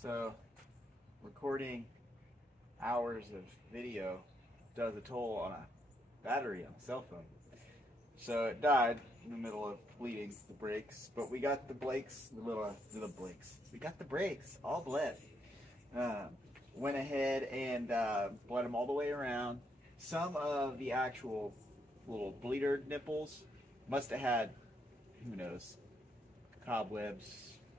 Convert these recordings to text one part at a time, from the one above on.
So recording hours of video does a toll on a battery on a cell phone. So it died in the middle of bleeding the brakes, but we got the brakes, we got the brakes all bled. Went ahead and bled them all the way around. Some of the actual little bleeder nipples must have had, who knows, cobwebs,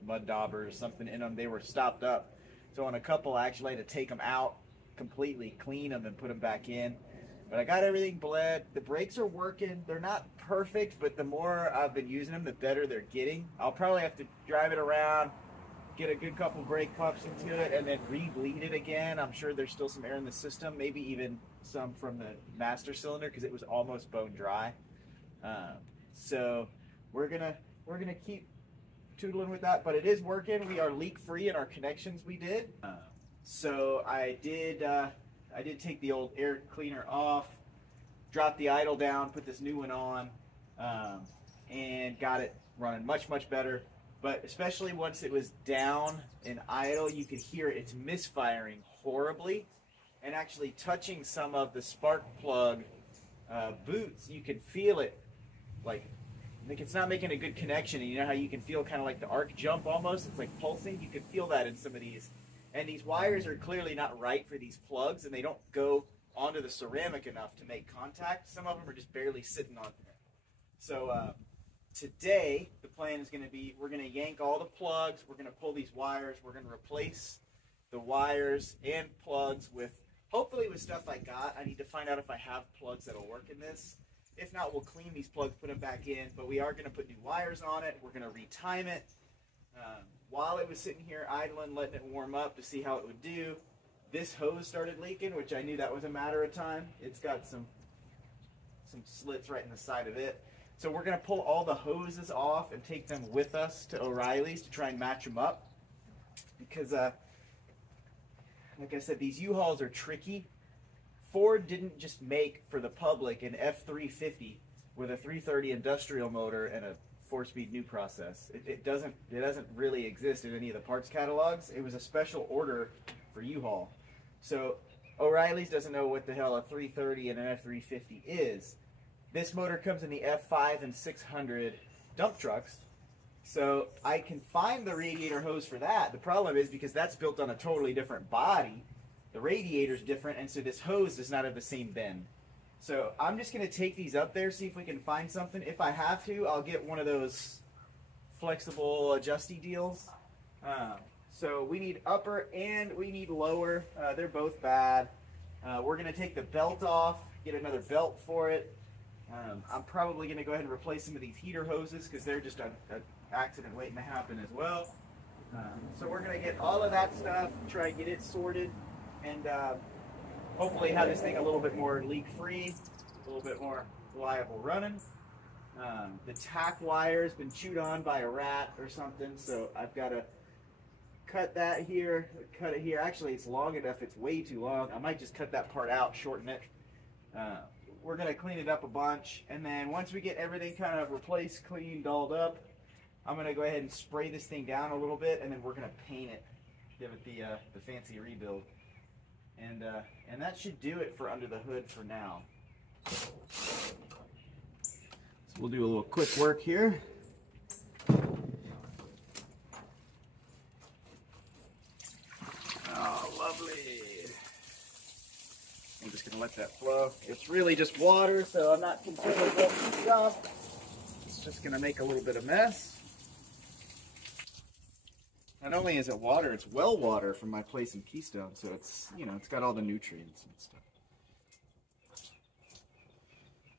mud daubers, something in them. They were stopped up. So on a couple, I actually had to take them out completely, clean them, and put them back in. But I got everything bled. The brakes are working. They're not perfect, but the more I've been using them, the better they're getting. I'll probably have to drive it around, get a good couple brake pumps into it, and then re-bleed it again. I'm sure there's still some air in the system, maybe even some from the master cylinder because it was almost bone dry. So we're gonna keep tootling with that, but it is working. We are leak free in our connections we did. So I did take the old air cleaner off, dropped the idle down, put this new one on, and got it running much better. But especially once it was down and idle, you could hear it's misfiring horribly, and actually touching some of the spark plug boots, you can feel it like it's not making a good connection. And you know how you can feel kind of like the arc jump almost? It's like pulsing. You can feel that in some of these. And these wires are clearly not right for these plugs, and they don't go onto the ceramic enough to make contact. Some of them are just barely sitting on there. So today, the plan is going to be, we're going to yank all the plugs, we're going to pull these wires, we're going to replace the wires and plugs with, hopefully with stuff I got. I need to find out if I have plugs that'll work in this. If not, we'll clean these plugs, put them back in, but we are going to put new wires on it. We're going to retime it. While it was sitting here idling, letting it warm up to see how it would do, this hose started leaking, which I knew that was a matter of time. It's got some slits right in the side of it. So we're going to pull all the hoses off and take them with us to Oreillys to try and match them up. Because, like I said, these U-Hauls are tricky. Ford didn't just make for the public an F-350 with a 330 industrial motor and a 4-speed new process. It doesn't really exist in any of the parts catalogs. It was a special order for U-Haul. So Oreillys doesn't know what the hell a 330 and an F-350 is. This motor comes in the F5 and 600 dump trucks, so I can find the radiator hose for that. The problem is because that's built on a totally different body, the radiator's different, and so this hose does not have the same bend. So I'm just going to take these up there, see if we can find something. If I have to, I'll get one of those flexible adjusty deals. So we need upper and we need lower. They're both bad. We're going to take the belt off, get another belt for it. I'm probably going to go ahead and replace some of these heater hoses because they're just an accident waiting to happen as well. So we're going to get all of that stuff, try and get it sorted, and hopefully have this thing a little bit more leak-free, a little bit more reliable running. The tack wire has been chewed on by a rat or something, so I've got to cut that here, cut it here. Actually, it's long enough, it's way too long. I might just cut that part out, shorten it. We're going to clean it up a bunch, and then once we get everything kind of replaced, cleaned, dolled up, I'm going to go ahead and spray this thing down a little bit, and then we're going to paint it, give it the fancy rebuild. And that should do it for under the hood for now. So we'll do a little quick work here. Oh, lovely. I'm just going to let that flow. It's really just water, so I'm not concerned with the stuff. It's just going to make a little bit of mess. Not only is it water, it's well water from my place in Keystone, so it's, you know, it's got all the nutrients and stuff.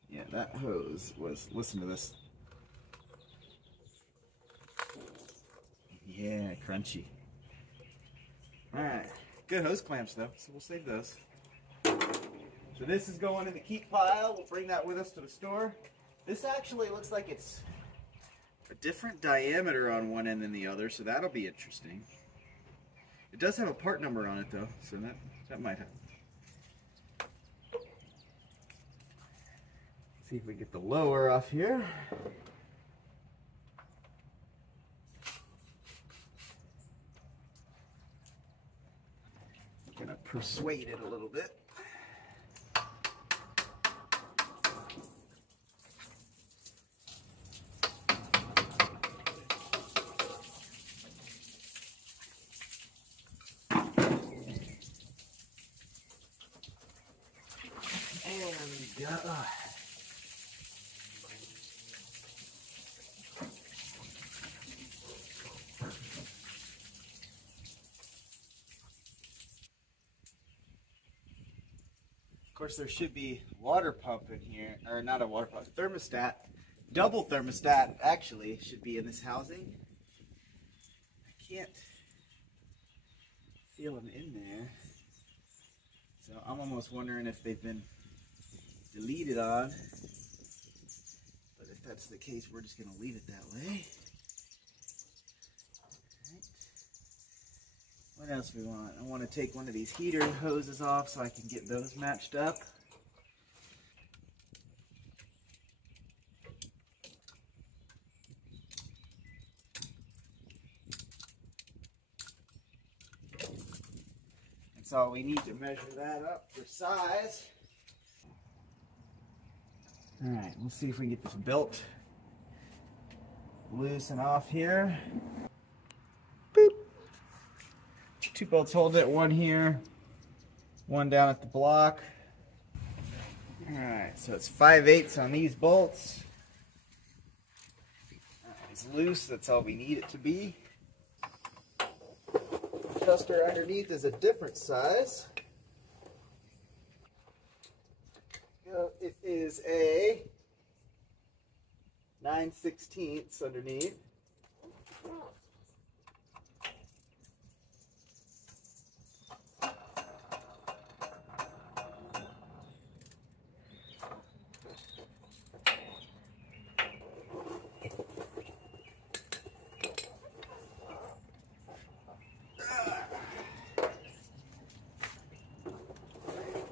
Yeah, that hose was, listen to this. Yeah, crunchy. Alright, good hose clamps though, so we'll save those. So this is going in the keep pile. We'll bring that with us to the store. This actually looks like it's a different diameter on one end than the other, so that'll be interesting. It does have a part number on it though, so that might help. See if we get the lower off here. Gonna persuade it a little bit. There we go. Of course, there should be water pump in here, or not a water pump, thermostat. Double thermostat actually should be in this housing. I can't feel them in there, so I'm almost wondering if they've been deleted on. But if that's the case, we're just going to leave it that way. Right. What else we want? I want to take one of these heater hoses off so I can get those matched up. That's all we need to measure that up for size. Alright, we'll see if we can get this belt loose and off here. Boop. Two bolts hold it, one here, one down at the block. Alright, so it's 5/8 on these bolts. It's loose, that's all we need it to be. Adjuster underneath is a different size. It is a 9/16 underneath.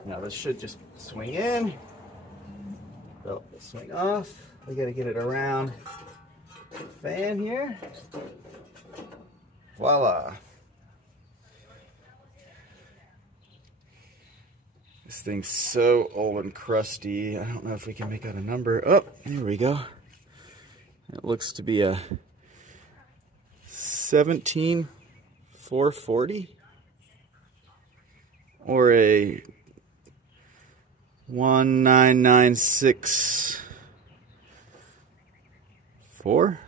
Now this should just swing in. Belt will swing off. We got to get it around the fan here. Voila. This thing's so old and crusty. I don't know if we can make out a number. Oh, here we go. It looks to be a 17440 or a 19964,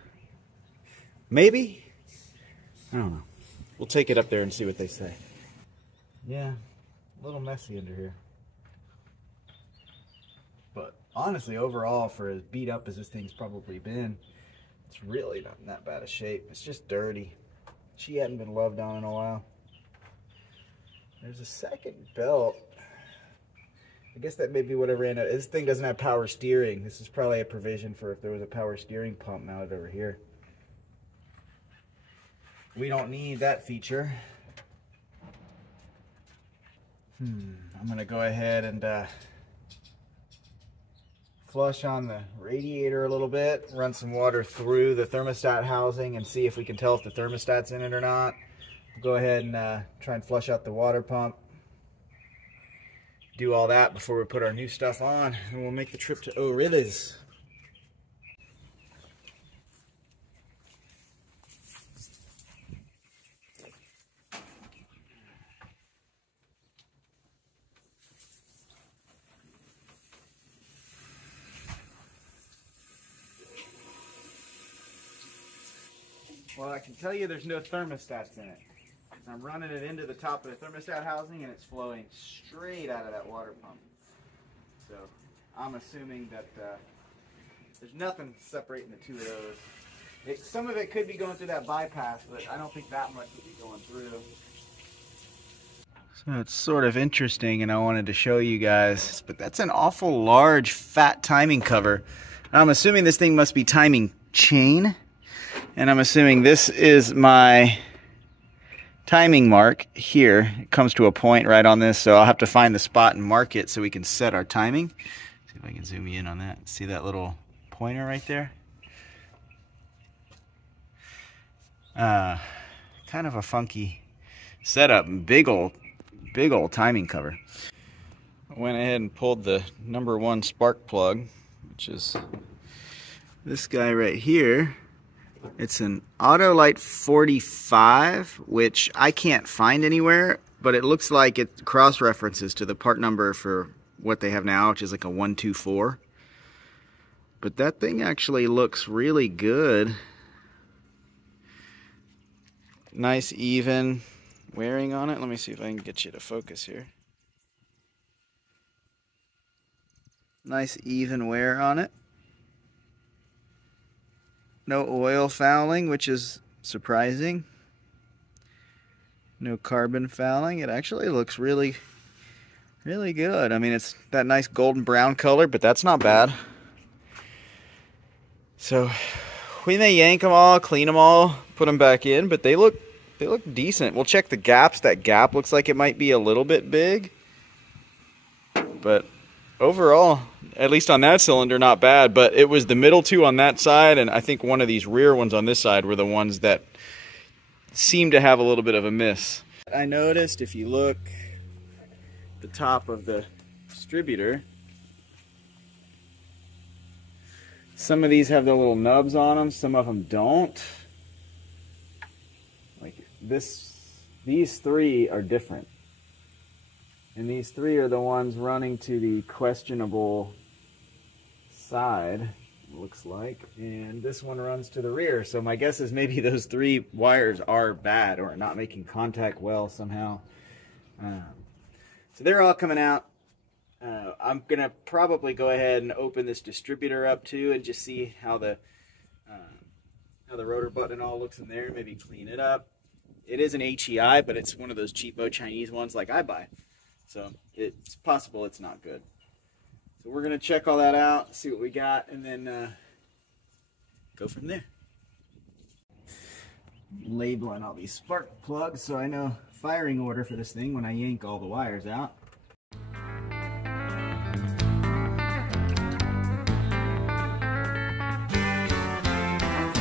maybe? I don't know. We'll take it up there and see what they say. Yeah, a little messy under here. But honestly, overall, for as beat up as this thing's probably been, it's really not in that bad a shape. It's just dirty. She hadn't been loved on in a while. There's a second belt. I guess that may be what I ran out. This thing doesn't have power steering. This is probably a provision for if there was a power steering pump mounted over here. We don't need that feature. I'm gonna go ahead and flush on the radiator a little bit, run some water through the thermostat housing and see if we can tell if the thermostat's in it or not. We'll go ahead and try and flush out the water pump. Do all that before we put our new stuff on, and we'll make the trip to Oreillys. Well, I can tell you there's no thermostats in it. I'm running it into the top of the thermostat housing and it's flowing straight out of that water pump. So I'm assuming that there's nothing separating the two of those. Some of it could be going through that bypass, but I don't think that much would be going through. So it's sort of interesting and I wanted to show you guys, but that's an awful large fat timing cover. I'm assuming this thing must be timing chain, and I'm assuming this is my timing mark here. It comes to a point right on this, so I'll have to find the spot and mark it so we can set our timing. See if I can zoom you in on that. See that little pointer right there? Kind of a funky setup. Big old big old timing cover. I went ahead and pulled the #1 spark plug, which is this guy right here. It's an Autolite 45, which I can't find anywhere, but it looks like it cross-references to the part number for what they have now, which is like a 124. But that thing actually looks really good. Nice even wearing on it. Let me see if I can get you to focus here. Nice even wear on it. No oil fouling, which is surprising. No carbon fouling. It actually looks really, really good. I mean, it's that nice golden brown color, but that's not bad. So we may yank them all, clean them all, put them back in, but they look decent. We'll check the gaps. That gap looks like it might be a little bit big, but overall, at least on that cylinder, not bad. But it was the middle two on that side, and I think one of these rear ones on this side were the ones that seem to have a little bit of a miss. I noticed if you look at the top of the distributor, some of these have the little nubs on them, some of them don't. Like these three are different. And these three are the ones running to the questionable side, looks like. And this one runs to the rear. So my guess is maybe those three wires are bad or not making contact well somehow. So they're all coming out. I'm going to probably go ahead and open this distributor up too and just see how the rotor button and all looks in there. Maybe clean it up. It is an HEI, but it's one of those cheapo Chinese ones like I buy. So it's possible it's not good. So we're going to check all that out, see what we got, and then go from there. Labeling all these spark plugs so I know firing order for this thing when I yank all the wires out.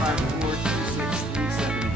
1542637.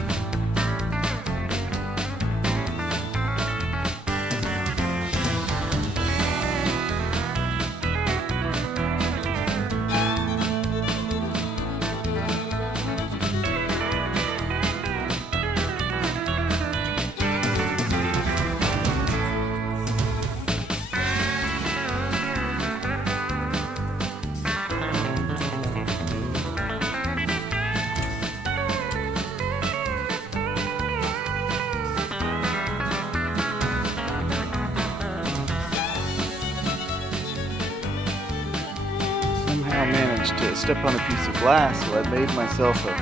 Managed to step on a piece of glass, so I made myself a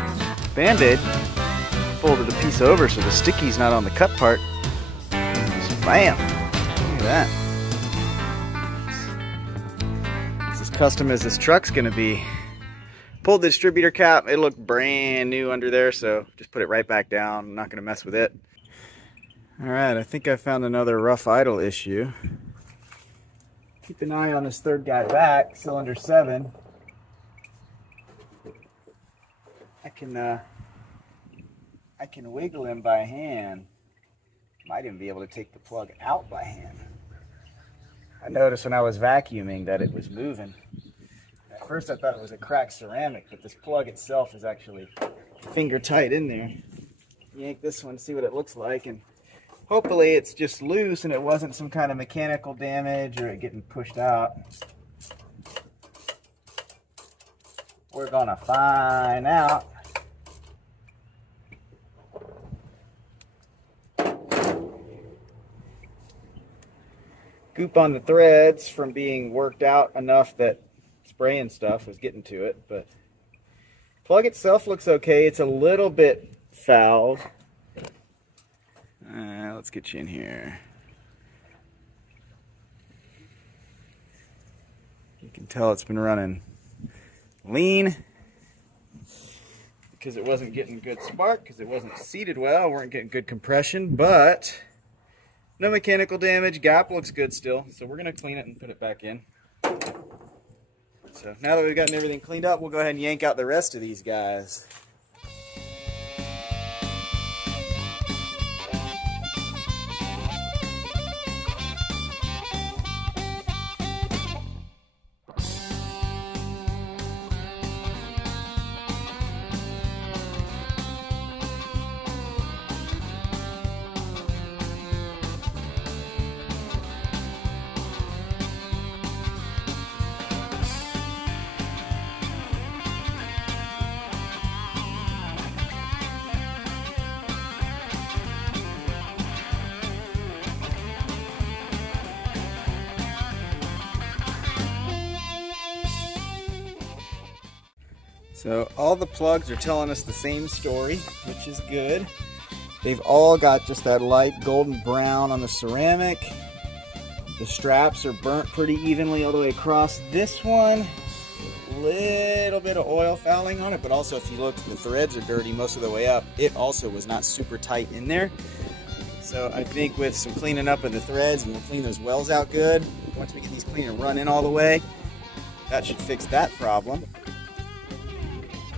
band-aid, folded a piece over so the sticky's not on the cut part. Just bam! Look at that. It's as custom as this truck's gonna be. Pulled the distributor cap, it looked brand new under there, so just put it right back down. I'm not gonna mess with it. Alright, I think I found another rough idle issue. Keep an eye on this third guy back, cylinder 7. I can wiggle him by hand. Might even be able to take the plug out by hand. I noticed when I was vacuuming that it was moving. At first I thought it was a cracked ceramic, but this plug itself is actually finger tight in there. Yank this one, see what it looks like, and hopefully it's just loose and it wasn't some kind of mechanical damage or it getting pushed out. We're gonna find out. Goop on the threads from being worked out enough that spraying stuff was getting to it, but plug itself looks okay. It's a little bit fouled. Let's get you in here. You can tell it's been running lean because it wasn't getting good spark, because it wasn't seated well, weren't getting good compression, but no mechanical damage. Gap looks good still, so we're going to clean it and put it back in. So now that we've gotten everything cleaned up, we'll go ahead and yank out the rest of these guys. So all the plugs are telling us the same story, which is good. They've all got just that light golden brown on the ceramic. The straps are burnt pretty evenly all the way across. This one, a little bit of oil fouling on it, but also if you look, the threads are dirty most of the way up. It also was not super tight in there. So I think with some cleaning up of the threads, and we'll clean those wells out good, once we get these clean and run in all the way, that should fix that problem.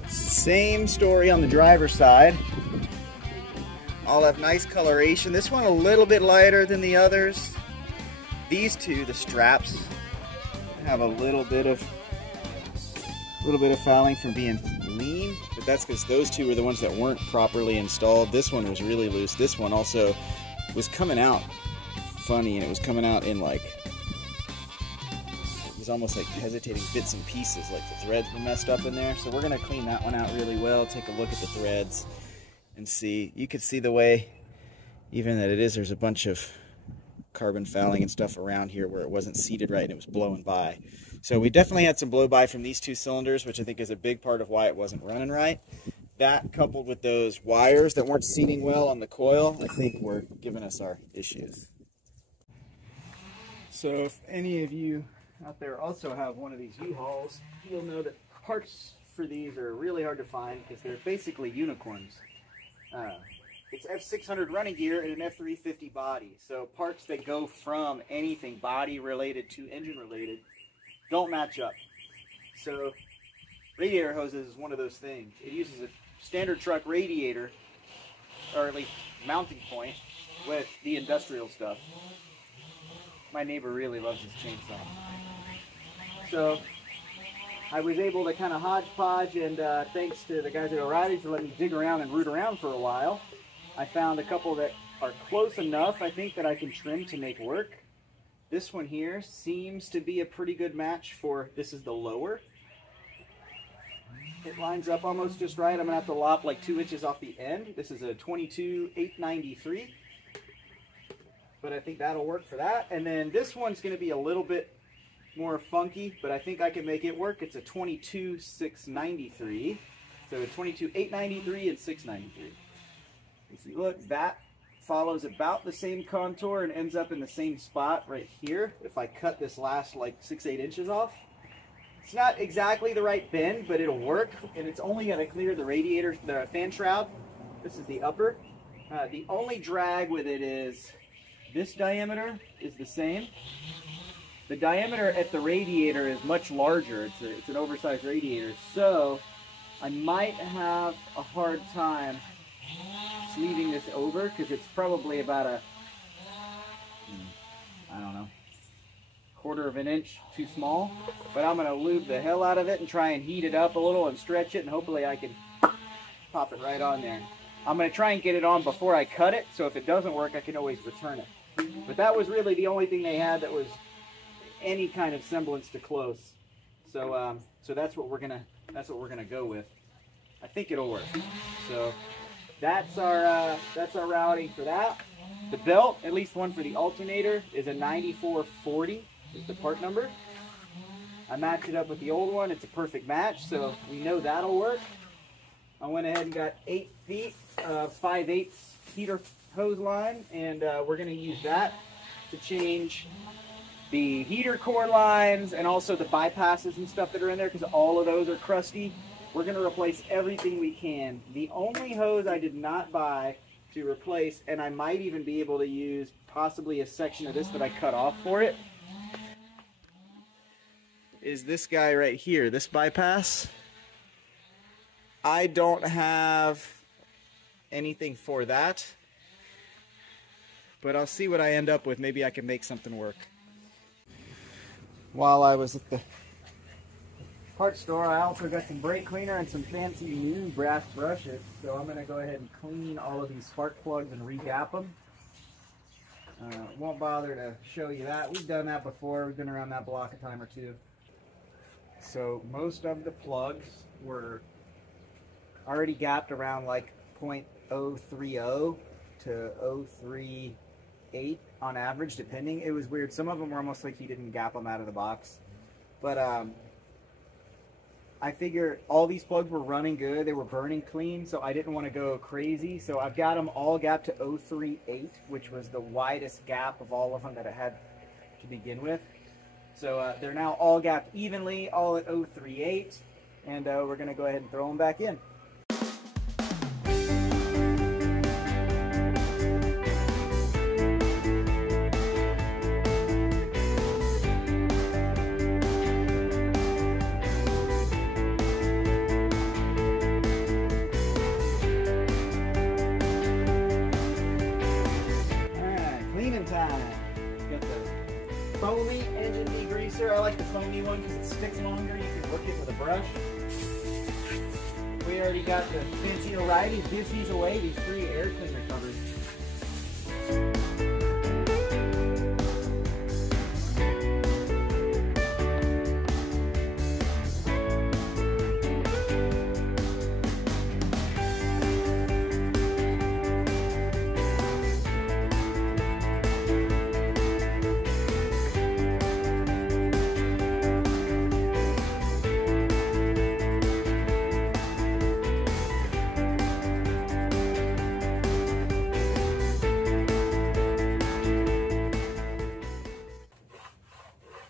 Same story on the driver's side. All have nice coloration. This one a little bit lighter than the others. These two, the straps, have a little bit of fouling from being lean, but that's because those two were the ones that weren't properly installed. This one was really loose. This one also was coming out funny, and it was coming out in like, it was almost like hesitating bits and pieces, like the threads were messed up in there. So we're gonna clean that one out really well, take a look at the threads and see. You could see the way even that it is, there's a bunch of carbon fouling and stuff around here where it wasn't seated right and it was blowing by. So we definitely had some blow by from these two cylinders, which I think is a big part of why it wasn't running right. That coupled with those wires that weren't seating well on the coil, I think were giving us our issues. So if any of you out there also have one of these U-Hauls, you'll know that parts for these are really hard to find because they're basically unicorns. It's F-600 running gear and an F-350 body. So parts that go from anything body related to engine related don't match up. So radiator hoses is one of those things. It uses a standard truck radiator, or at least mounting point, with the industrial stuff. My neighbor really loves his chainsaw. So I was able to kind of hodgepodge, and thanks to the guys at Oreillys for letting me dig around and root around for a while, I found a couple that are close enough, I think, that I can trim to make work. This one here seems to be a pretty good match for, this is the lower. It lines up almost just right. I'm going to have to lop like 2 inches off the end. This is a 22-893, but I think that'll work for that. And then this one's going to be a little bit more funky, but I think I can make it work. It's a 22-693, so a 22-893 and 693. You see, look, that follows about the same contour and ends up in the same spot right here. If I cut this last like 6-8 inches off, it's not exactly the right bend, but it'll work, and it's only going to clear the radiator, the fan shroud. This is the upper. The only drag with it is this diameter is the same. The diameter at the radiator is much larger. It's an oversized radiator, so I might have a hard time sleeving this over because it's probably about a, I don't know, 1/4 of an inch too small. But I'm going to lube the hell out of it and try and heat it up a little and stretch it, and hopefully I can pop it right on there. I'm going to try and get it on before I cut it, so if it doesn't work I can always return it. But that was really the only thing they had that was any kind of semblance to close. So so that's what we're gonna go with. I think it'll work. So that's our routing for that. The belt, at least one for the alternator, is a 9440 is the part number. I matched it up with the old one. It's a perfect match, so we know that'll work. I went ahead and got 8 feet of 5/8 heater hose line, and we're going to use that to change the heater core lines and also the bypasses and stuff that are in there, because all of those are crusty. We're going to replace everything we can. The only hose I did not buy to replace, and I might even be able to use possibly a section of this that I cut off for it, is this guy right here, this bypass. I don't have anything for that, but I'll see what I end up with. Maybe I can make something work. While I was at the parts store, I also got some brake cleaner and some fancy new brass brushes. So I'm going to go ahead and clean all of these spark plugs and re-gap them. Won't bother to show you that. We've done that before. We've been around that block a time or two. So most of the plugs were already gapped around like 0.030 to 0.38 on average, depending. It was weird. Some of them were almost like he didn't gap them out of the box. But I figure all these plugs were running good. They were burning clean, so I didn't want to go crazy. So I've got them all gapped to 038, which was the widest gap of all of them that I had to begin with. So they're now all gapped evenly, all at 038, and we're going to go ahead and throw them back in. Foamy engine degreaser. I like the foamy one because it sticks longer. You can work it with a brush. We already got the fancy Oreillys Disney's away, these 3 air cleaner covers.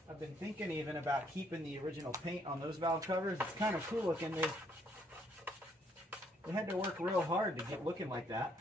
I've been thinking even about keeping the original paint on those valve covers. It's kind of cool looking. They had to work real hard to get looking like that.